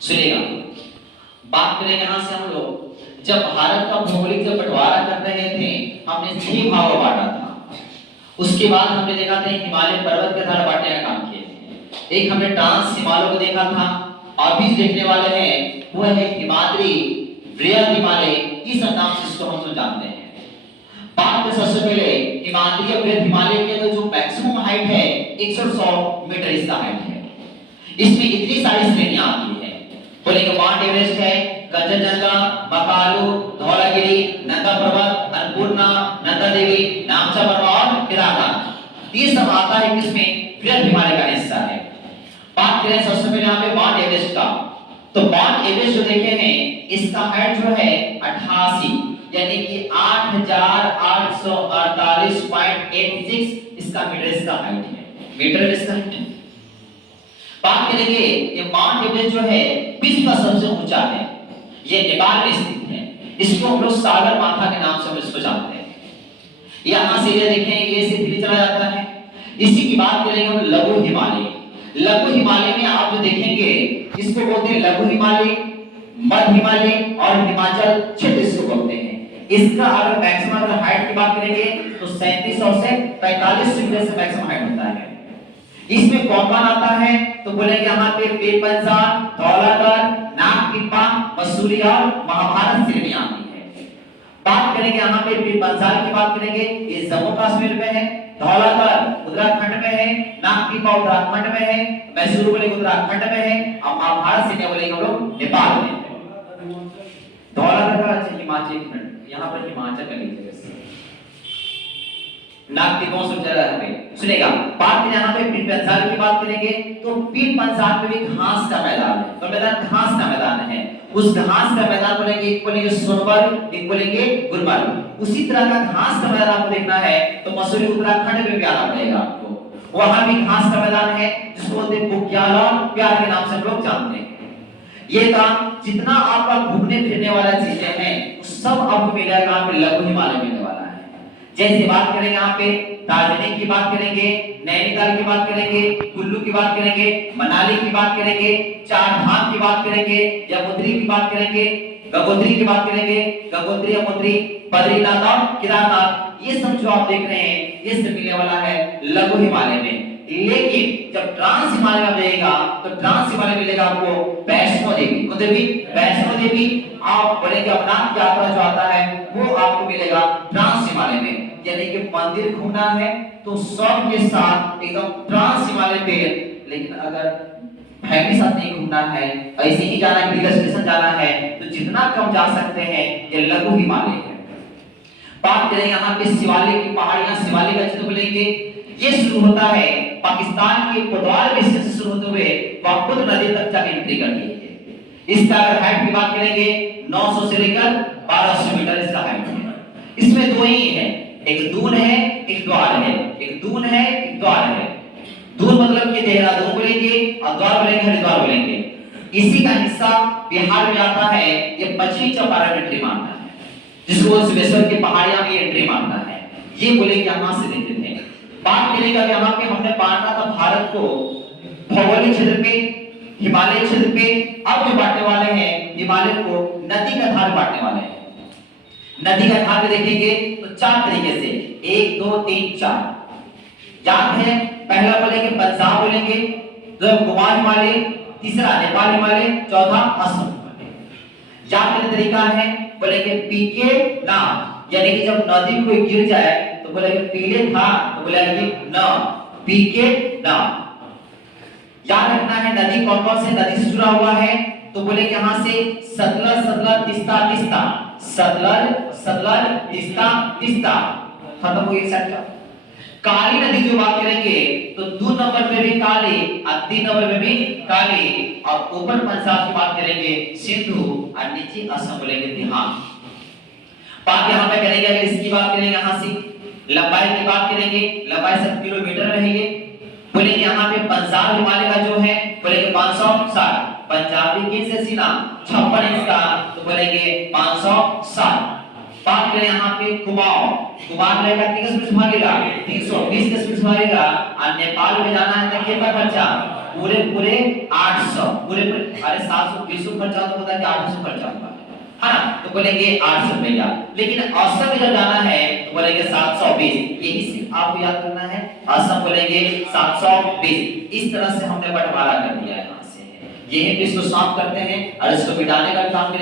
सुनिएगा, बात करें यहां से हम लोग जब भारत का भौगोलिक जब बंटवारा कर रहे थे, हमने 6 भागों में बांटा था। उसके बाद हमने देखा था हिमालय पर्वत के आधार बांटने का काम किया। एक हमने ट्रांस हिमालय को देखा था, अभी देखने वाले हैं वो है हिमाद्री वृहद हिमालय, इस नाम से इसको हम लोग जानते हैं। बात में सबसे पहले हिमाद्री वृहद हिमालय के अंदर जो मैक्सिमम हाइट है 100 मीटर इसका हाइट है। इसमें इतनी सारी श्रेणियां आती है, बोलेंगे माउंट एवरेस्ट है, कंचनजंगा, मकालू, धौलागिरी, नंदा पर्वत, अन्नपूर्णा, नंदा देवी, नामचा पर्वत और केदारनाथ, ये सब आता है किसमें? वृहद हिमालय का हिस्सा है। बात करें सबसे पहले यहाँ पे माउंट एवरेस्ट का, तो माउंट एवरेस्ट जो देखे हैं इसका हाइट जो है 88 यानी कि 8848.86 इसका मीटर इसका हाइट है, मीटर इसका हाइट है। बात करेंगे ये माउंट एवरेस्ट जो है विश्व का सबसे ऊंचा है, ये नेपाल में स्थित है। इसको हम लोग सागर माथा के नाम से हम इसको जानते हैं। यहां से ये देखें ये से दिल्ली चला जाता है। इसी की बात करेंगे हम लघु हिमालय। लघु हिमालय में आप जो देखेंगे इसको बोलते हैं लघु हिमालय, मध्य हिमालय और हिमाचल क्षेत्र इसको बोलते हैं। इसका अगर मैक्सिमम अगर हाइट की बात करेंगे तो 3700 से 45 मीटर से मैक्सिमम हाइट होता है। इसमें कौन कौन आता है तो बोलेंगे यहाँ पे पीरपंजाल, धौलाधर, नागटिब्बा, मसूरी और महाभारत श्रेणियां आती है। बात करेंगे यहाँ पे पीरपंजाल की बात करेंगे, ये जम्मू कश्मीर में है, धौलाधर उत्तराखंड में है, नागटिब्बा उत्तराखंड में है, मैसूर बोलेंगे उत्तराखंड में है और महाभारत श्रेणियां बोलेंगे हम लोग नेपाल में है। धौलाधर का हिमाचल में, यहाँ पर हिमाचल का लीजिएगा, नागटिब्बा सुनेगा। बात करें यहाँ पे पीरपंजाल की बात करेंगे तो पीरपंजाल में भी घास का मैदान है, तो मैदान घास का मैदान है। उस घास का मैदान बोलेंगे, एक बोलेंगे सोनमर्ग, एक बोलेंगे गुलमर्ग। उसी तरह का घास का मैदान आपको देखना है तो मसूरी उत्तराखंड में भी आना पड़ेगा आपको, वहां भी घास का मैदान है जिसको बोलते हैं बुग्याल प्यार के नाम से हम लोग जानते हैं। ये काम जितना आपका घूमने फिरने वाला चीजें हैं सब आपको मिलेगा यहाँ पे लघु हिमालय मिलने वाला है। जैसे बात करेंगे यहाँ पे दार्जिलिंग की बात करेंगे, नैनीताल की बात करेंगे, कुल्लू की बात करेंगे, मनाली की बात करेंगे, चार धाम की बात करेंगे, यमुनोत्री की बात करेंगे, गंगोत्री की बात करेंगे, गंगोत्री यमुनोत्री, बद्रीनाथ और केदारनाथ, ये सब जो आप देख रहे हैं ये सब मिलने वाला है लघु हिमालय में। लेकिन जब ट्रांस हिमालय में जाएगा तो ट्रांस हिमालय मिलेगा आपको वैष्णो देवी, को देवी वैष्णो देवी आप बोलेंगे अमरनाथ यात्रा जो आता है वो आपको मिलेगा ट्रांस हिमालय में। यानी कि मंदिर घूमना है तो सब के साथ एकदम ट्रांस हिमालय पे, लेकिन अगर फैमिली साथ नहीं घूमना है, ऐसे ही जाना है, हिल स्टेशन जाना है तो जितना कम जा सकते हैं ये लघु हिमालय है। बात करें यहाँ पे शिवालिक की पहाड़ियां, शिवालिक का चित्र बोलेंगे, ये शुरू होता है पाकिस्तान के कोतवाल डिस्ट्रिक्ट से शुरू होते हुए वाकुद नदी तक जाकर एंट्री करती है। इसका अगर हाइट की बात करेंगे 900 से लेकर 1200 मीटर इसका हाइट है। इसमें दो ही है, एक दून है एक द्वार है, एक दून है एक द्वार है। दून मतलब कि देहरादून बोलेंगे और द्वार बोलेंगे हरिद्वार बोलेंगे। इसी का हिस्सा बिहार में आता है, ये पश्चिमी चंपारण एंट्री मारता है जिसको सिद्धेश्वर की पहाड़ियां भी एंट्री मारता है। ये बोलेंगे यहाँ से देते थे। बात करेगा यहाँ पे हमने बांटा था भारत को भौगोलिक क्षेत्र पे, हिमालय क्षेत्र पे। अब जो बांटने वाले हैं हिमालय को नदी का धार बांटने वाले हैं। नदी का धार देखेंगे तो 4 तरीके से 1 2 3 4 याद है। पहला बोलेंगे पंजाब बोलेंगे, दूसरा कुमार हिमालय, तीसरा नेपाल हिमालय, चौथा असम हिमालय। याद करने तरीका है बोलेंगे पीके नाम, यानी कि जब नदी कोई गिर जाए तो बोलेंगे पीले था तो बोलेंगे न पीके नाम। याद रखना है नदी कौन कौन से नदी से जुड़ा हुआ है तो बोलेंगे यहां से सतलज सतलज तिस्ता तिस्ता, सतलज सतलज तिस्ता तिस्ता, खत्म हो गई सेट। काली नदी जो बात करेंगे तो 2 नंबर पे भी काली और 3 नंबर पे भी काली, और ऊपर पंजाब की बात करेंगे सिंधु और नीचे असम बोलेंगे दिहान। बात यहाँ पे करेंगे, अगर इसकी बात करेंगे यहाँ से लंबाई की बात करेंगे, लंबाई 7 किलोमीटर में है ये। बोलेंगे यहाँ पे पंजाब हिमालय का जो है बोलेंगे 560, पंजाबी की से सीना 56 इंच का तो बोलेंगे 560। बात करें यहाँ पे कुमाऊं, कुमाऊं रहेगा किस स्पीड से भागेगा 320 के स्पीड से भागेगा। और नेपाल में जाना है तो कितना खर्चा पूरे पूरे 800 पूरे अरे 720 खर्चा तो होता है कि 800 खर्चा होगा है ना, तो बोलेंगे 800 रुपया। लेकिन असम में जब जाना है तो बोलेंगे 720। यही सिर्फ आपको याद करना है, असम बोलेंगे 720। इस तरह से हमने बंटवारा कर दिया है यहाँ से। यही इसको सॉल्व करते हैं और इसको मिटाने का काम करेंगे।